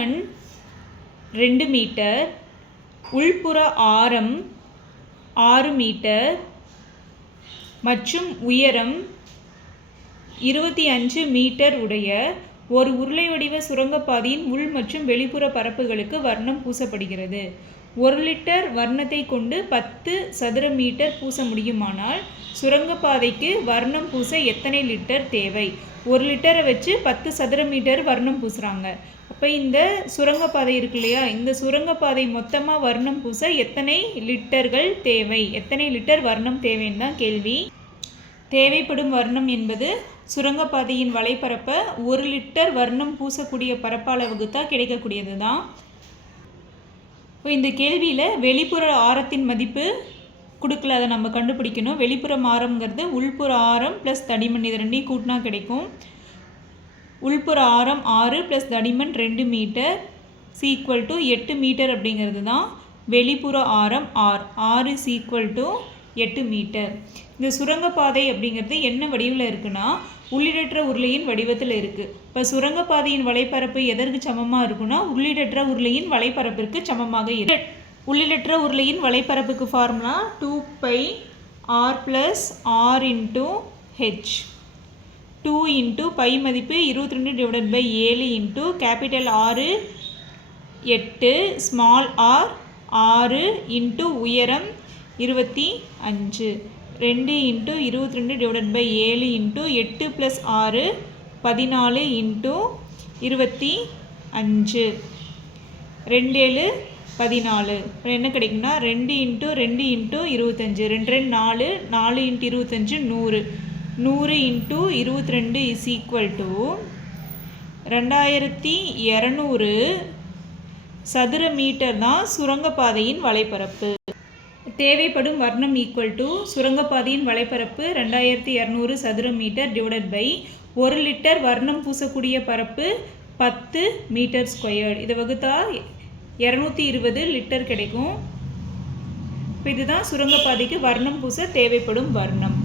தடிமன் 2 மீட்டர், உள்புற ஆரம் 6 மீட்டர் மற்றும் உயரம் 25 மீட்டர் உடைய ஒரு உருளை வடிவ சுரங்கப்பாதையின் உள் மற்றும் வெளிப்புற பரப்புகளுக்கு வர்ணம் பூசப்படுகிறது. 1 லிட்டர் வர்ணத்தை கொண்டு 10 சதுர மீட்டர் பூச முடியுமானால் சுரங்கப்பாதைக்கு வர்ணம் பூச எத்தனை லிட்டர் தேவை? 1 லிட்டரை வச்சு 10 சதுர மீட்டர் வர்ணம் பூசுகிறாங்க. அப்போ இந்த சுரங்கப்பாதை இருக்கு இல்லையா, இந்த சுரங்கப்பாதை மொத்தமாக வர்ணம் பூச எத்தனை லிட்டர்கள் தேவை, எத்தனை லிட்டர் வர்ணம் தேவைன்னு தான் கேள்வி. தேவைப்படும் வர்ணம் என்பது சுரங்கப்பாதையின் வலைப்பரப்பை 1 லிட்டர் வர்ணம் பூசக்கூடிய பரப்பால் வகுத்தா கிடைக்கக்கூடியது தான். இப்போ இந்த கேள்வியில் வெளிப்புற ஆரத்தின் மதிப்பு கொடுக்கல, அதை நம்ம கண்டுபிடிக்கணும். வெளிப்புறம் ஆரம்ங்கிறது உள்புற ஆரம் ப்ளஸ் தடிமன், இது ரெண்டையும் கூட்டினா கிடைக்கும். உள்புற ஆரம் 6 ப்ளஸ் தடிமன் 2 மீட்டர் ஈக்குவல் டு 8 மீட்டர் அப்படிங்கிறது தான் வெளிப்புற ஆரம் ஆர். 6 equal to 8 metre. இந்த சுரங்கப்பாதை அப்படிங்கிறது என்ன வடிவில் இருக்குன்னா உள்ளிடற்ற உருளையின் வடிவத்தில் இருக்குது. இப்போ சுரங்கப்பாதையின் வலைப்பரப்பு எதற்கு சமமாக இருக்குன்னா உள்ளிடற்ற உருளையின் வலைப்பரப்பிற்கு சமமாக இருக்கு. உள்ளிடற்ற உருளையின் வலைப்பரப்புக்கு ஃபார்முலா 2πr + r × h. 2 × π மதிப்பு 22/7 × கேபிட்டல் R 8, ஸ்மால் r 6 × உயரம் 25. 2 × 22/7 × 8 + 6 14 × 25. 2 7 14. என்ன கிடைக்குன்னா 2 × 2 × 25. 2 2 4, 4 × 25 100. 100 × 22 = 2200 சதுர மீட்டர் தான் சுரங்கப்பாதையின் வலைப்பரப்பு. தேவைப்படும் வர்ணம் ஈக்குவல் டு சுரங்கப்பாதையின் வலைப்பரப்பு 2200 சதுர மீட்டர் / 1 லிட்டர் வர்ணம் பூசக்கூடிய பரப்பு 10 மீட்டர் ஸ்கொயர்டு. இதை வகுத்தா 220 லிட்டர் கிடைக்கும். இப்போ இதுதான் சுரங்கப்பாதைக்கு வர்ணம் பூச தேவைப்படும் வர்ணம்.